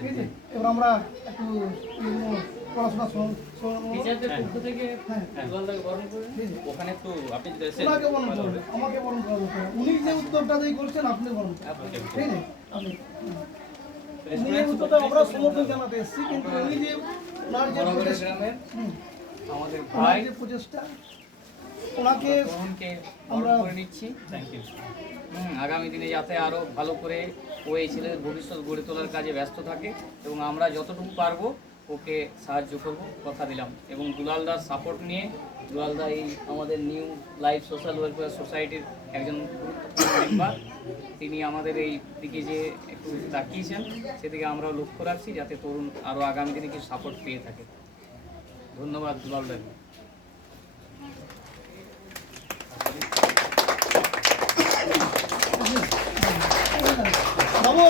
ঠিক আছে। এবার আমরা একটু পড়াশোনা টিচারদের পক্ষ থেকে দুলালদাকে বরণ করে ওখানে একটু আপনি যদি এসে ওনাকে বরণ করবেন, আমাকে বরণ করা দরকার নেই। উনি যে উদ্যোগটা দিয়ে করছেন আপনি বরণ করবেন, ঠিক আছে। আপনি উনি এই উদ্যোগটা আমরা সমর্থন জানাতে এসেছি, কিন্তু উনি যে ওনার যে গ্রামের আমাদের ভাই ভাই যে প্রচেষ্টা ওনাকে আমরা করে নিচ্ছি। Thank you. আগামী দিনে যাতে আরও ভালো করে ও এই ছেলের ভবিষ্যৎ গড়ে তোলার কাজে ব্যস্ত থাকে এবং আমরা যতটুকু পারবো ওকে সাহায্য করব, কথা দিলাম। এবং দুলালদার সাপোর্ট নিয়ে দুলালদা এই আমাদের নিউ লাইফ সোশ্যাল ওয়েলফেয়ার সোসাইটির একজন গুরুত্বপূর্ণ মেম্বার। তিনি আমাদের এই দিকে যে একটু তাকিয়েছেন সেদিকে আমরাও লক্ষ্য রাখছি যাতে তরুণ আরও আগামী দিনে কিছু সাপোর্ট পেয়ে থাকে। ধন্যবাদ দুলালদাকে। বাবু